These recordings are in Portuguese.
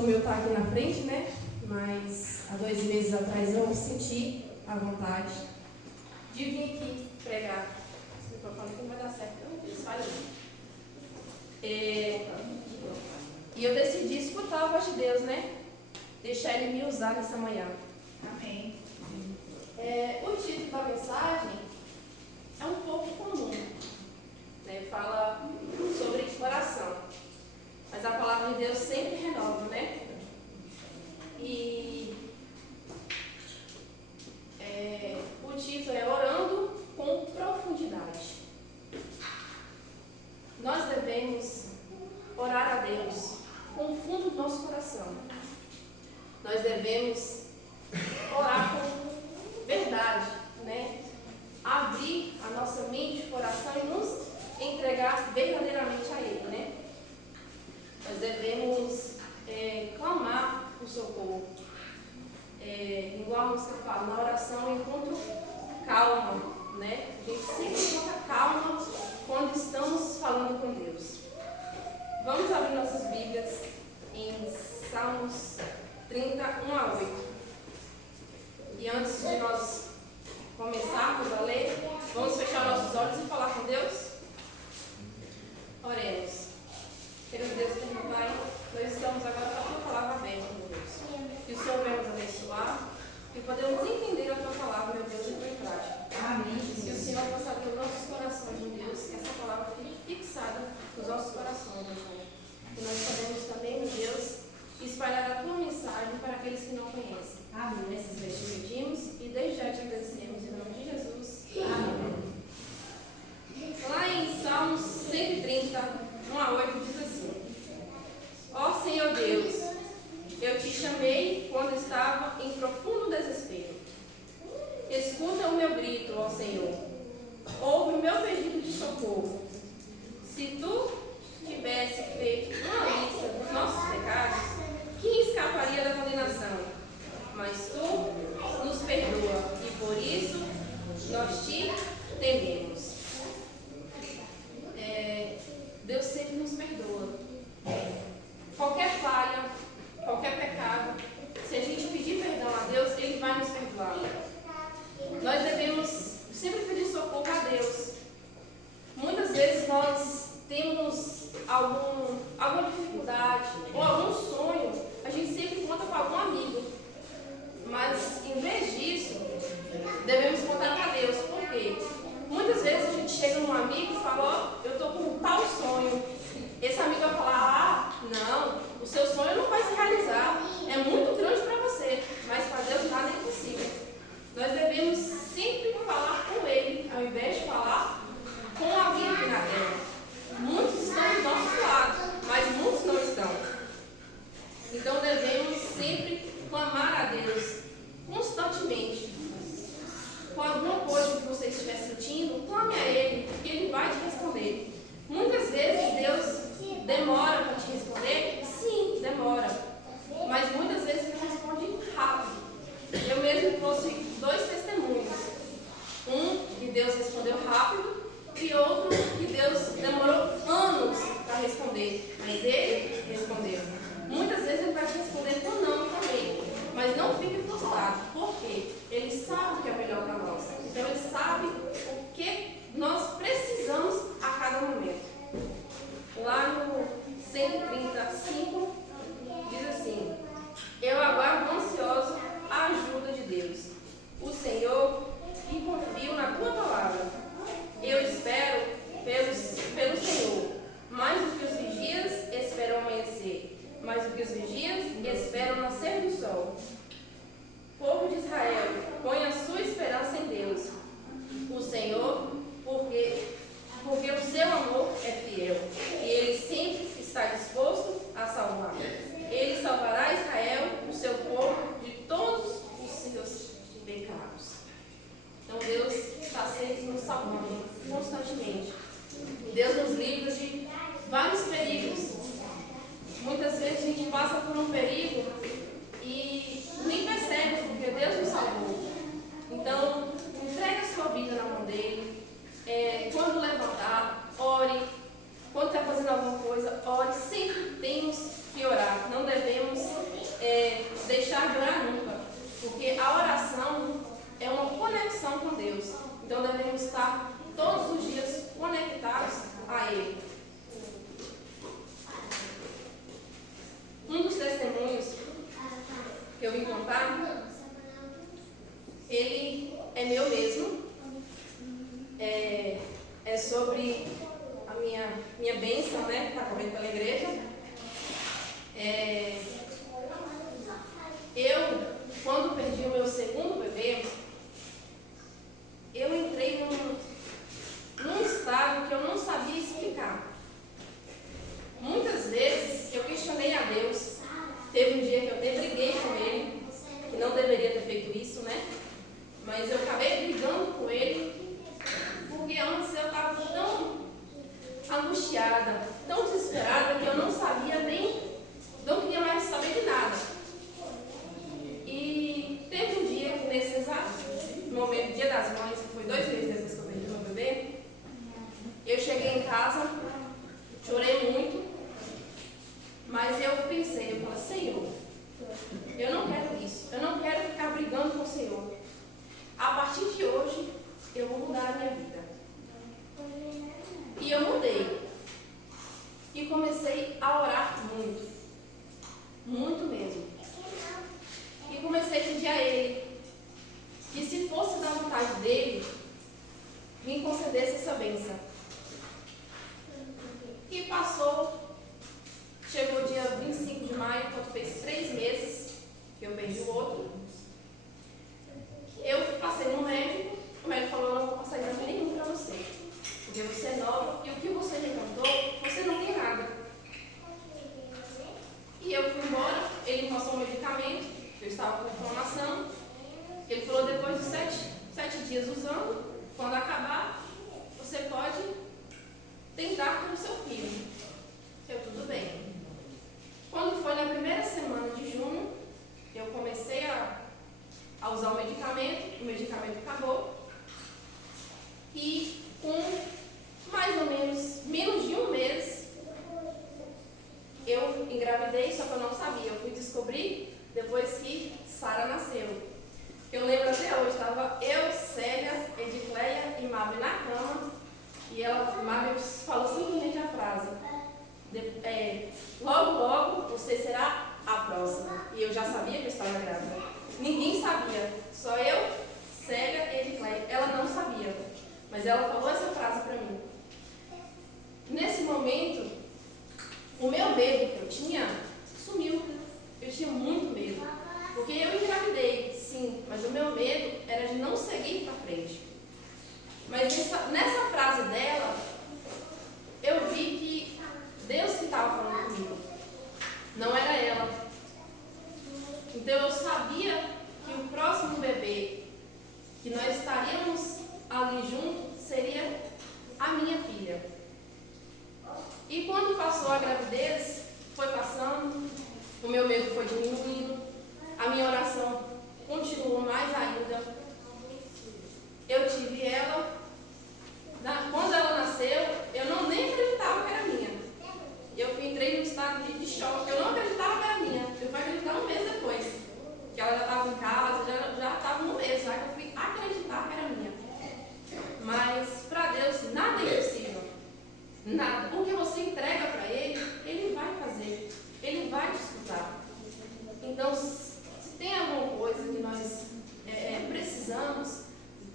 pastor meu está aqui na frente, né? Mas há 2 meses atrás eu senti a vontade de vir aqui pregar. Esse microfone aqui não vai dar certo, não, Deus, faz isso. E eu decidi escutar a voz de Deus, né? Deixar Ele me usar nessa manhã. Amém. O título da mensagem é um pouco comum, né? Fala sobre oração, mas a palavra de Deus sempre renova, né? E o título é Orando com Profundidade. Nós devemos orar a Deus com o fundo do nosso coração. Nós devemos orar com verdade, né? Abrir a nossa mente, coração e nos entregar verdadeiramente a Ele, né? Nós devemos clamar por socorro. Igual a música fala, na oração eu encontro calma, né? A gente sempre encontra calma quando estamos falando com Deus. Vamos abrir nossas Bíblias em Salmos 30, 1 a 8. E antes de nós começarmos a ler, vamos fechar nossos olhos e falar com Deus? Oremos. Querido Deus, meu Pai, nós estamos agora com a Tua palavra aberta, meu Deus. Que o Senhor venha nos abençoar, que podemos entender a Tua palavra, meu Deus, e pôr em prática. Amém. Que o Senhor possa abrir os nossos corações, meu Deus, que essa palavra fique fixada nos nossos corações, meu Pai. Que nós podemos também, meu Deus, espalhar a Tua mensagem para aqueles que não conhecem. Amém. Nesses te pedimos e desde já te agradecemos, em nome de Jesus. Amém. Lá em Salmos 130, 1 a 8, diz assim: Ó Senhor Deus, eu te chamei quando estava em profundo desespero. Escuta o meu grito, ó Senhor. Ouve o meu pedido de socorro. Se tu tivesse feito uma lista dos nossos pecados, quem escaparia da condenação? Mas tu nos perdoa e por isso nós te tememos. Deus sempre nos perdoa. Qualquer falha, qualquer pecado, se a gente pedir perdão a Deus, Ele vai nos perdoar. Nós devemos sempre pedir socorro a Deus. Muitas vezes nós temos alguma dificuldade ou algum sonho, a gente sempre conta com algum amigo. Mas em vez disso, devemos contar com Deus. Por quê? Muitas vezes a gente chega num amigo e fala, ó, eu estou com tal sonho. Esse amigo vai falar, não, o seu sonho não vai se realizar. É muito grande para você, mas para Deus nada é impossível. Nós devemos sempre falar com Ele, ao invés de falar com alguém aqui na terra. Muitos estão do nosso lado, mas muitos não estão. Então devemos sempre clamar a Deus constantemente. Com alguma coisa que você estiver sentindo, clame a Ele, que Ele vai te responder. Muitas vezes Deus demora para te responder? Sim, demora. Mas muitas vezes Ele responde rápido. Eu mesmo trouxe 2 testemunhos. Um que Deus respondeu rápido e outro que Deus demorou anos para responder. Mas Ele respondeu. Muitas vezes Ele vai te responder com não também. Mas não fique frustrado. Por quê? Ele sabe o que é melhor para nós. Então Ele sabe o que nós precisamos a cada momento. Lá no 135 diz assim: Eu aguardo ansioso a ajuda de Deus, o Senhor, e confio na Tua palavra. Eu espero pelo Senhor, mais do que os vigias esperam amanhecer, mais do que os vigias esperam o nascer do sol. Povo de Israel, põe a sua esperança em Deus, o Senhor, porque o seu amor é fiel e Ele sempre está disposto a salvar. Ele salvará Israel, o seu povo, de todos os seus pecados. Então Deus está sempre nos salvando constantemente. Deus nos livra de vários perigos. Muitas vezes a gente passa por um perigo e nem percebe, porque Deus nos salvou. Então, entregue a sua vida na mão dele. Quando levantar, ore. Quando está fazendo alguma coisa, ore. Sempre temos que orar. Não devemos deixar de orar nunca, porque a oração é uma conexão com Deus. Então devemos estar todos os dias conectados a Ele. Um dos testemunhos que eu vim contar, ele é meu mesmo. É sobre a minha bênção, né? Que está correndo pela igreja. Eu, quando perdi o meu segundo bebê, eu entrei num estado que eu não sabia explicar. Muitas vezes eu questionei a Deus. Teve um dia que eu até briguei com Ele, que não deveria ter feito isso, né? Mas eu acabei brigando com Ele, porque antes eu estava tão angustiada, tão desesperada, que eu não sabia não queria mais saber de nada. E teve um dia que nesse exato momento, Dia das Mães, que foi 2 meses depois que eu perdi meu bebê, eu cheguei em casa, chorei muito, mas eu pensei, eu falei, Senhor, eu não quero isso, eu não quero ficar brigando com o Senhor. A partir de hoje, eu vou mudar a minha vida. E eu mudei. E comecei a orar muito. Muito mesmo. E comecei a pedir a Ele que, se fosse da vontade dEle, me concedesse essa bênção. E passou, chegou o dia 25 de maio, quando fez 3 meses que eu perdi o outro. Eu passei no médico, o médico falou, não vou passar exame nenhum para você, porque você é nova e o que você levantou, você não tem nada. E eu fui embora, ele me passou um medicamento, eu estava com inflamação, ele falou, depois de 7 dias usando, quando acabar, você pode tentar pelo seu filho. Eu, tudo bem. Quando foi na primeira semana de junho, eu comecei a usar o medicamento acabou, e com mais ou menos de 1 mês, eu engravidei, só que eu não sabia. Eu fui descobrir depois que Sara nasceu. Eu lembro até hoje, estava eu, Célia, Edicleia e Mabe na cama, e Mabe falou simplesmente a frase, logo, logo, você será a próxima. E eu já sabia que eu estava grávida. Ninguém sabia, só eu, Célia e Edicleia. Ela não sabia, mas ela falou essa frase para mim. Nesse momento, o meu medo que eu tinha sumiu. Eu tinha muito medo, porque eu engravidei, sim, mas o meu medo era de não seguir para frente. Mas nessa frase dela, eu vi que Deus que estava falando comigo, não era ela. Então eu sabia que o próximo bebê que nós estaríamos ali junto seria a minha filha. E quando passou a gravidez, foi passando, o meu medo foi diminuindo, a minha oração continuou mais ainda. Eu tive ela, quando ela nasceu, eu nem acreditava que era minha. Eu entrei num estado de choque, eu não acreditava que era minha. Eu fui acreditar 1 mês depois, que ela já estava em casa, já estava 1 mês, já que eu fui acreditar que era minha. Mas para Deus nada é impossível. Nada. O que você entrega para Ele, Ele vai fazer. Ele vai te escutar. Então, se tem alguma coisa que nós precisamos,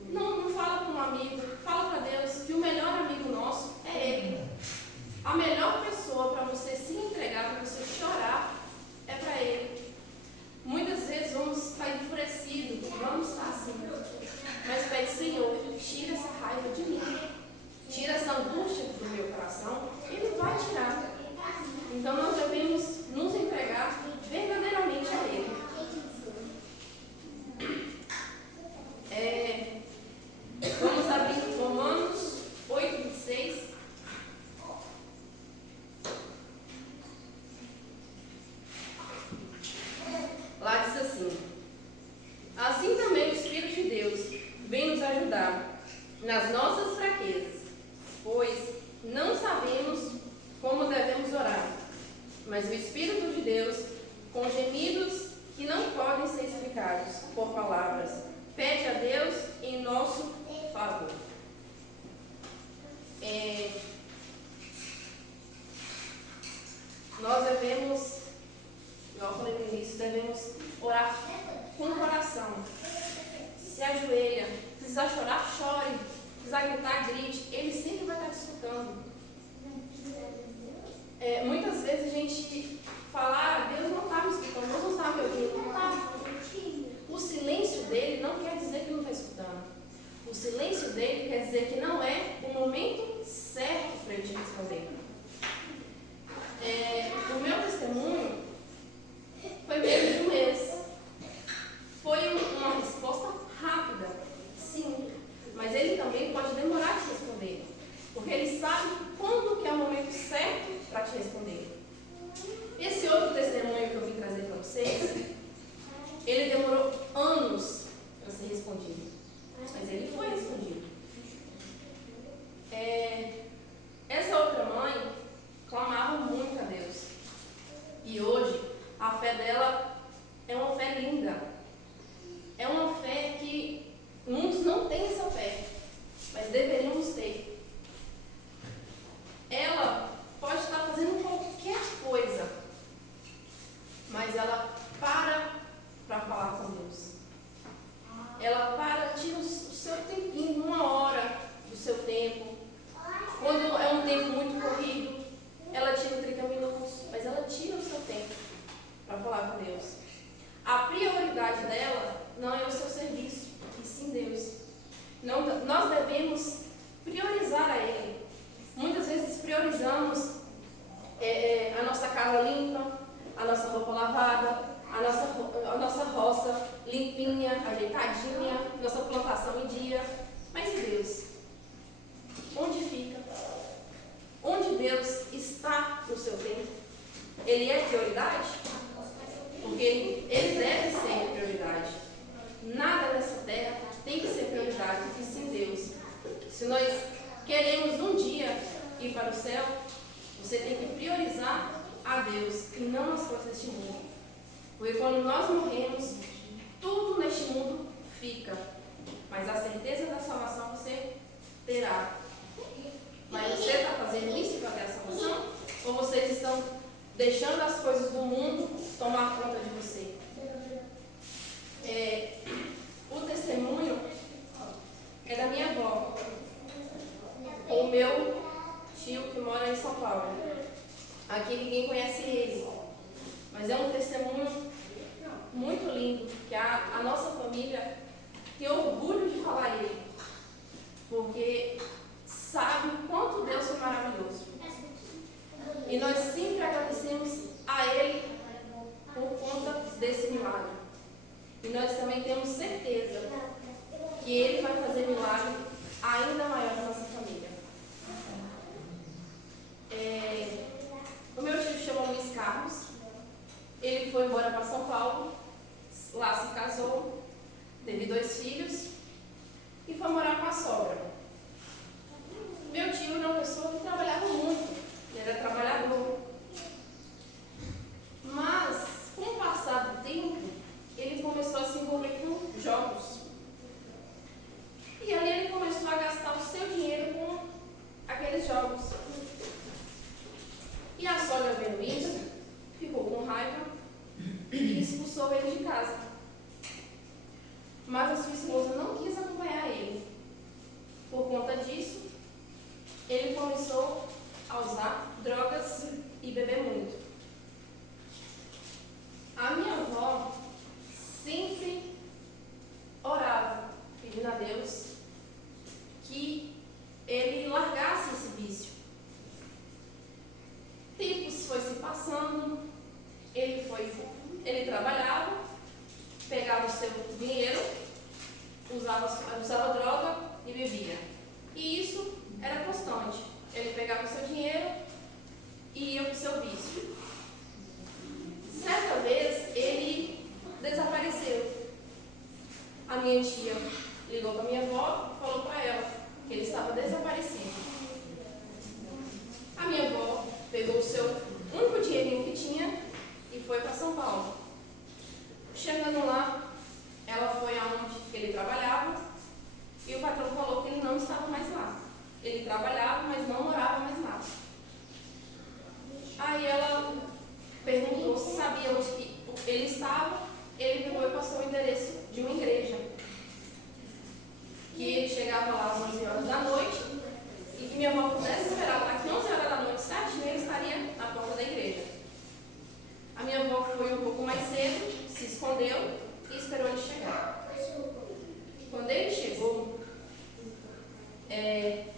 não fala para um amigo, fala para Deus que o melhor amigo nosso é Ele. A melhor pessoa para você se entregar, para você chorar, é para Ele. Muitas vezes vamos estar enfurecidos, vamos estar assim. Mas pede, Senhor, tira essa raiva de mim. Tira essa angústia do meu coração. Ele vai tirar. Então nós devemos nos entregar verdadeiramente a Ele. Vamos abrir Romanos 8:26. Lá diz assim: assim também o Espírito de Deus vem nos ajudar nas nossas fraquezas, pois não sabemos como devemos orar, mas o Espírito de Deus, com gemidos que não podem nós devemos, igual eu falei no início, devemos orar com o coração. Se ajoelha, precisar chorar, chore, precisar gritar, grite, Ele sempre vai estar te escutando. Muitas vezes a gente fala, Deus não está me escutando, Deus não está me ouvindo, não está. O silêncio dele não quer dizer que não está escutando. O silêncio dele quer dizer que não é o momento certo para ele te responder. O meu testemunho foi menos de um mês. Foi uma resposta rápida, sim, mas ele também pode demorar a te responder, porque ele sabe quando que é o momento certo para te responder. Esse outro testemunho que eu vim trazer para vocês, ele demorou anos para ser respondido, mas ele foi respondido. Essa outra mãe clamava muito a Deus, e hoje a fé dela é uma fé linda. É uma fé que muitos não têm essa fé, mas deveríamos ter. Ela pode estar fazendo qualquer coisa, mas ela para falar com Deus. Ela tira o seu tempinho, uma hora do seu tempo. Quando é um tempo muito corrido, ela tira 30 minutos, mas ela tira o seu tempo para falar com Deus. A prioridade dela não é o seu serviço, e sim Deus. Nós devemos priorizar a Ele. Muitas vezes priorizamos a nossa casa limpa, a nossa roupa lavada, a nossa roça limpinha, ajeitadinha, nossa plantação em dia. Mas e Deus? Onde fica? Onde Deus está no seu tempo? Ele é prioridade? Porque ele deve ser prioridade. Nada nessa terra tem que ser prioridade, e sim Deus. Se nós queremos um dia ir para o céu, você tem que priorizar a Deus e não as coisas deste mundo. Porque quando nós morremos, tudo neste mundo fica, mas a certeza da salvação você terá. Mas você está fazendo isso para ter a salvação? Ou vocês estão deixando as coisas do mundo tomar conta de você? O testemunho é da minha avó, com o meu tio que mora em São Paulo. Aqui ninguém conhece ele, mas é um testemunho muito lindo, que a nossa família tem orgulho de falar ele, porque sabe o quanto Deus foi maravilhoso. E nós sempre agradecemos a Ele por conta desse milagre. E nós também temos certeza que Ele vai fazer milagre ainda maior na nossa família. O meu tio chama Luiz Carlos. Ele foi embora para São Paulo, lá se casou, teve 2 filhos e foi morar com a sogra. Meu tio era uma pessoa que trabalhava muito, ele era trabalhador. Mas, com o passar do tempo, ele começou a se envolver com jogos. E ali ele começou a gastar o seu dinheiro com aqueles jogos. E a sogra, vendo isso, ficou com raiva e expulsou ele de casa. Mas a sua esposa não quis acompanhar ele. Por conta disso, ele começou a usar drogas e beber muito. A minha avó sempre orava, pedindo a Deus que ele largasse esse vício. Tempos foi se passando, ele trabalhava, pegava o seu dinheiro, usava droga e bebia. E isso era constante. Ele pegava o seu dinheiro e ia para o seu vício. Certa vez, ele desapareceu. A minha tia ligou para a minha avó e falou para ela que ele estava desaparecido. A minha avó pegou o seu único dinheirinho que tinha e foi para São Paulo. Chegando lá, ela foi aonde ele trabalhava e o patrão falou que ele não estava mais lá. Ele trabalhava, mas não morava mais lá. Aí ela sabia onde que ele estava, ele pegou e passou o endereço de uma igreja. Que ele chegava lá às 11 horas da noite e que minha avó pudesse esperar lá que 11 horas da noite, certinho, ele estaria na porta da igreja. A minha avó foi um pouco mais cedo, se escondeu e esperou ele chegar. Quando ele chegou,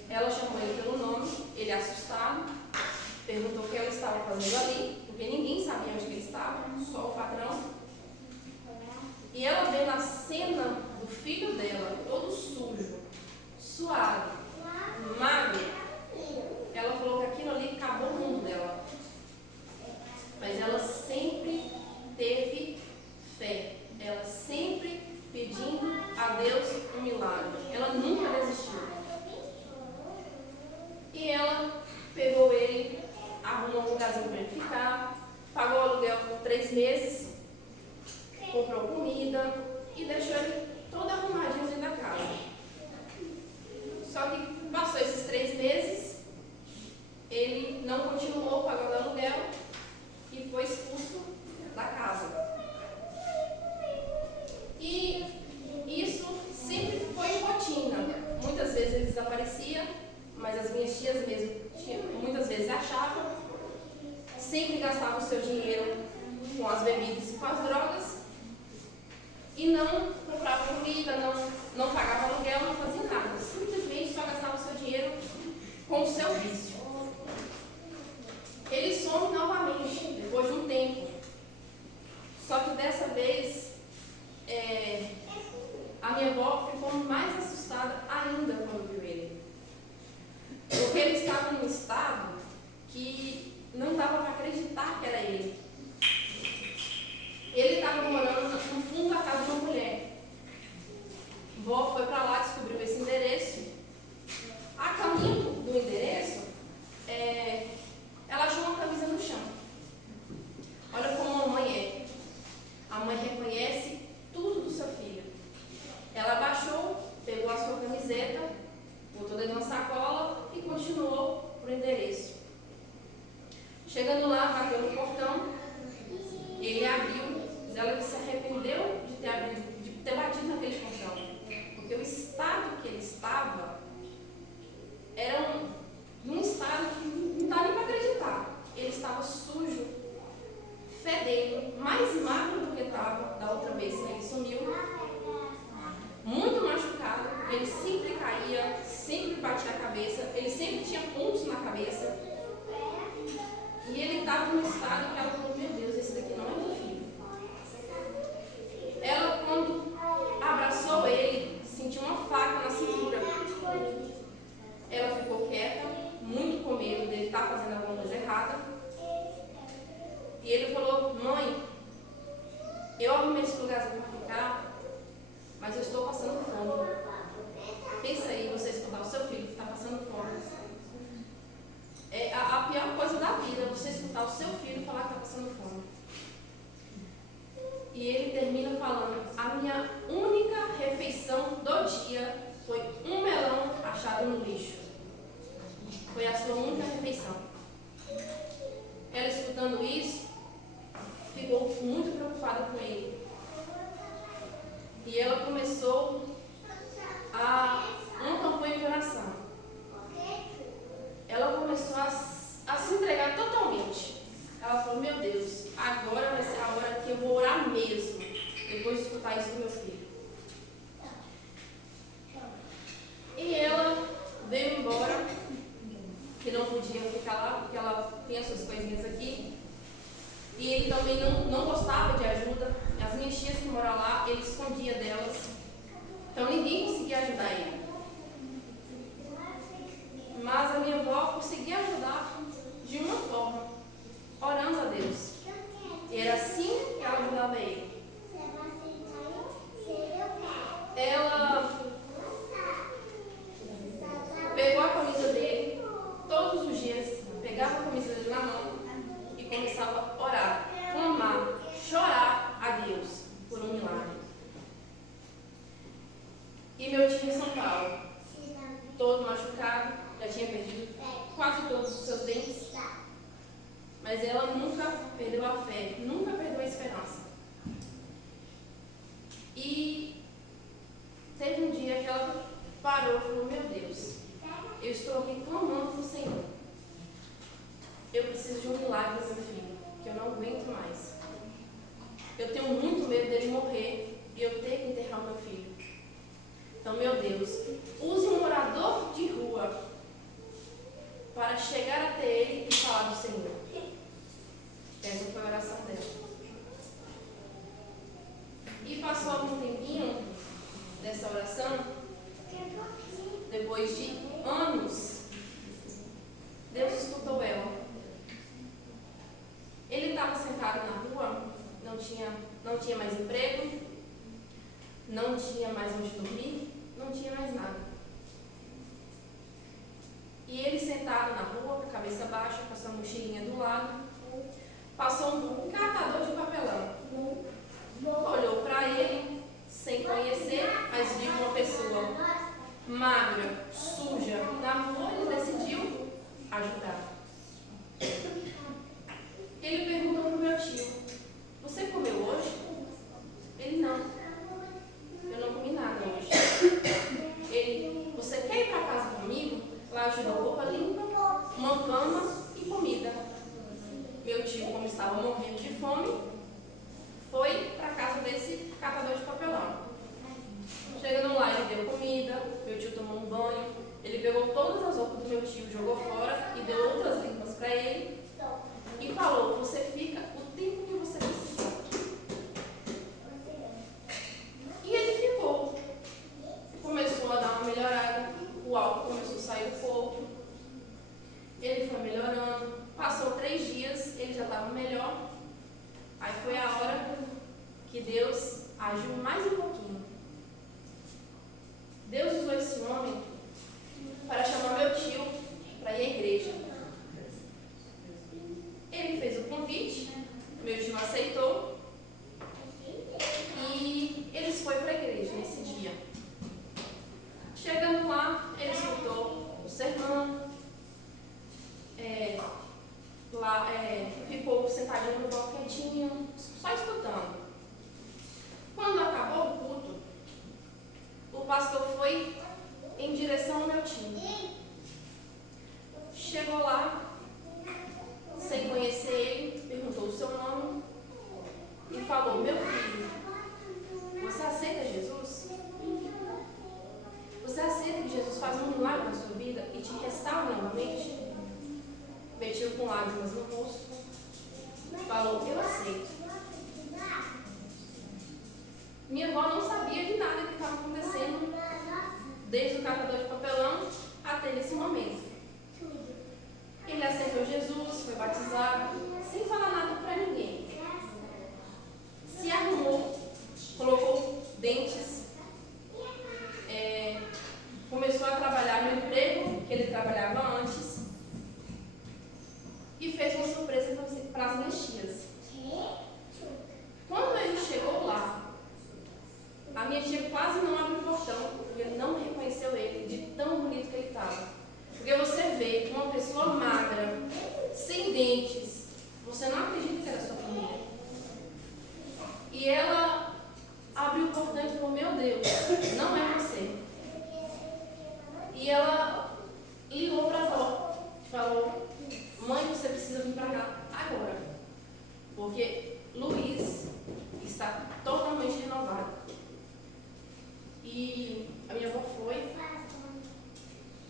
ela chamou ele pelo nome, ele assustado, perguntou o que ela estava fazendo ali, porque ninguém sabia onde ele estava, só o patrão. E ela vê na cena do filho dela, todo sujo, suado, magro. Ela falou que aquilo ali acabou o mundo dela. Mas ela sempre teve fé. Ela sempre pedindo a Deus um milagre. Ela nunca desistiu. E ela pegou ele, arrumou um lugarzinho para ele ficar, pagou o aluguel por 3 meses, comprou comida e deixou ele todo arrumadinho dentro da casa. Só que passou esses 3 meses, ele não continuou pagando aluguel e foi expulso da casa. E isso sempre foi rotina. Muitas vezes ele desaparecia, mas as minhas tias mesmo muitas vezes achavam. Sempre gastava o seu dinheiro com as bebidas e com as drogas e não comprava comida, não pagava aluguel, não fazia nada. Simplesmente só gastava o seu dinheiro com o seu vício. Ele some novamente, depois de um tempo. Só que dessa vez, a minha avó ficou mais assustada ainda quando viu ele. Porque ele estava num estado que não dava para acreditar que era ele. Ele estava morando no fundo da casa de uma mulher. A avó foi para lá, descobriu esse endereço. A caminho do endereço, ela achou uma camisa no chão. Olha como a mãe é. A mãe reconhece tudo do seu filho. Ela abaixou, pegou a sua camiseta, botou dentro de uma sacola e continuou para o endereço. Chegando lá, bateu no portão, ele abriu, ela se arrependeu de ter batido naquele portão, porque o estado que ele estava era num estado que não dá nem para acreditar. Ele estava sujo, fedendo, mais magro do que estava da outra vez que ele sumiu, muito machucado, ele sempre caía, sempre batia a cabeça, ele sempre tinha pontos na cabeça, e ele estava num estado que ela falou: meu Deus, esse daqui não é meu filho. Ela, quando abraçou ele, sentiu uma faca na cintura. Ela ficou quieta, muito com medo dele estar fazendo alguma coisa errada. E ele falou: mãe, eu arrumei esse lugarzinho para ficar, mas eu estou passando fome. Pensa aí, você escutar o seu filho que está passando fome. É a pior coisa da vida, você escutar o seu filho falar que está passando fome. E ele termina falando: a minha única refeição do dia foi um melão achado no lixo. Foi a sua única refeição. Ela, escutando isso, ficou muito preocupada com ele. E ela começou uma campanha de oração. Ela começou a se entregar totalmente. Ela falou: meu Deus, agora vai ser a hora que eu vou orar mesmo, depois de escutar isso do meu filho. E ela veio embora, que não podia ficar lá, porque ela tinha suas coisinhas aqui. E ele também não gostava de ajuda. As minhas tias que moram lá, ele escondia delas. Então ninguém conseguia ajudar ele. Mas a minha avó conseguia ajudar de uma forma, orando a Deus. E era assim que ela ajudava ele. Ela pegou a camisa dele todos os dias, pegava a camisa dele na mão e começava a orar, clamar, chorar a Deus por um milagre. E meu tio em São Paulo, todo machucado, já tinha perdido quase todos os seus dentes, mas ela nunca perdeu a fé, nunca perdeu esperança. E teve um dia que ela parou e falou: meu Deus, eu estou aqui clamando para o Senhor. Eu preciso de um milagre para meu filho, que eu não aguento mais. Eu tenho muito medo dele morrer e eu ter que enterrar o meu filho. Então, meu Deus, use um morador de rua para chegar até ele e falar do Senhor. Essa foi a oração dela. E passou algum tempinho dessa oração, depois de anos, Deus escutou ela. Ele estava sentado na rua, não tinha mais emprego, não tinha mais onde dormir, não tinha mais nada. E ele sentado na rua, com a cabeça baixa, com a sua mochilinha do lado, passou um catador de papelão. Olhou para ele, sem conhecer, mas viu uma pessoa magra, suja, na rua, ele decidiu ajudar. Ele perguntou para o meu tio: você comeu hoje? Ele: não, eu não comi nada hoje. Ele: você quer ir para casa comigo? Lá ajudou roupa limpa, uma cama e comida. Meu tio, como estava morrendo de fome, foi para a casa desse catador de papelão. Chegando lá, ele deu comida, meu tio tomou um banho, ele pegou todas as roupas do meu tio, jogou fora e deu outras limpas para ele e falou: você fica o tempo que você precisar. E ele ficou. Começou a dar uma melhorada, o álcool começou a sair um pouco, ele foi melhorando, passou 3 dias, ele já estava melhor. Aí foi a hora que Deus agiu mais um pouquinho. Deus usou esse homem para chamar meu tio para ir à igreja. Ele fez o convite, meu tio aceitou e eles foram para a igreja nesse dia. Chegando lá, ele escutou o sermão, ficou sentadinho no banco quietinho, só escutando. Quando acabou o culto, o pastor foi em direção ao meu tio. Chegou lá, sem conhecer ele, perguntou o seu nome e falou: meu filho, você aceita Jesus? Você aceita que Jesus faz um milagre na sua vida e te restaura novamente? Meu tio, com lágrimas no rosto, falou: eu aceito. Minha avó não sabia de nada que estava acontecendo, desde o catador de papelão até nesse momento. Ele aceitou Jesus, foi batizado, sem falar nada para ninguém. Se arrumou, colocou dentes, começou a trabalhar no emprego que ele trabalhava antes e fez uma surpresa para as minhas tias. Quando ele chegou lá, a minha tia quase não abriu o portão, porque ele não reconheceu ele, de tão bonito que ele estava. Porque você vê uma pessoa magra, sem dentes, você não acredita que era sua família. E ela abriu o portão e falou: meu Deus, não é você. E ela ligou para a avó e falou: mãe, você precisa vir para cá agora, porque Luiz está totalmente renovado. E a minha avó foi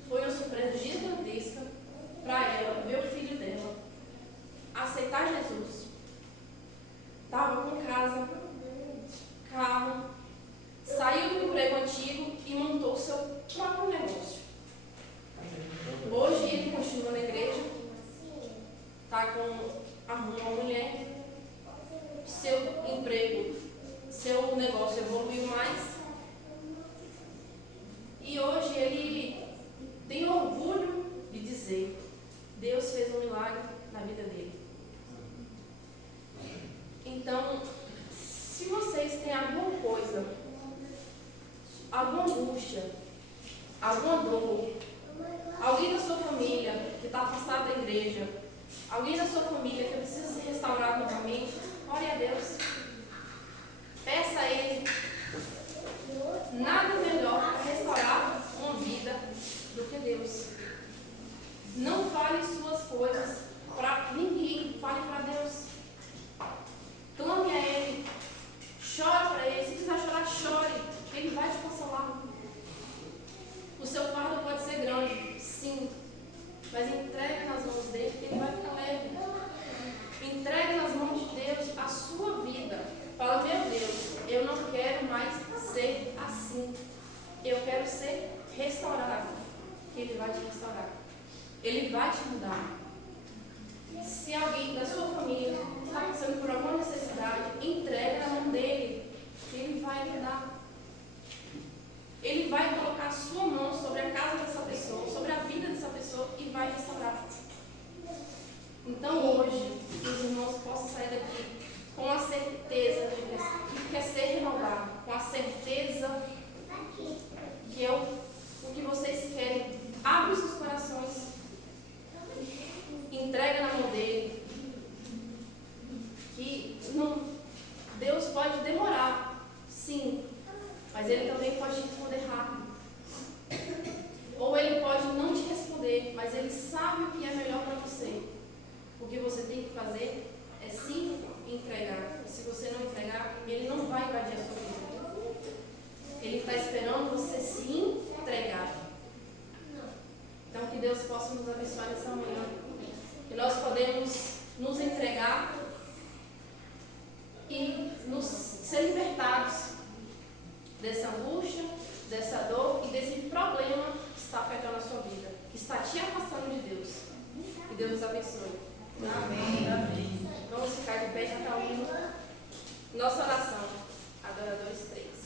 uma surpresa gigantesca para ela ver o filho dela aceitar Jesus. Estava com casa, carro, saiu do emprego antigo e montou o seu próprio negócio. Hoje ele continua na igreja, arrumou uma mulher, seu emprego, seu negócio evoluiu mais. E hoje ele tem orgulho de dizer: Deus fez um milagre na vida dele. Então, se vocês têm alguma coisa, alguma angústia, alguma dor, alguém da sua família que está afastado da igreja, alguém da sua família que precisa ser restaurado novamente, ore a Deus. Ele vai te mudar. Se alguém da sua família está passando por alguma necessidade, entrega na mão dele. Ele vai mudar. Ele vai colocar a sua mão sobre a casa dessa pessoa, sobre a vida dessa pessoa e vai restaurar. Então hoje, que os irmãos possam sair daqui com a certeza de que quer ser renovado, com a certeza que é o que vocês querem. Abre os seus corações, entrega na mão dele. Que Deus pode demorar, sim, mas ele também pode te responder rápido. Ou ele pode não te responder, mas ele sabe o que é melhor para você. O que você tem que fazer é sim entregar. E se você não entregar, ele não vai invadir a sua vida. Ele está esperando você se entregar. Então que Deus possa nos abençoar nessa manhã. Que nós podemos nos entregar e ser libertados dessa angústia, dessa dor e desse problema que está afetando a sua vida, que está te afastando de Deus. Que Deus nos abençoe. Amém. Amém. Vamos ficar de pé e cantar o hino. Nossa oração. Adoradores 3.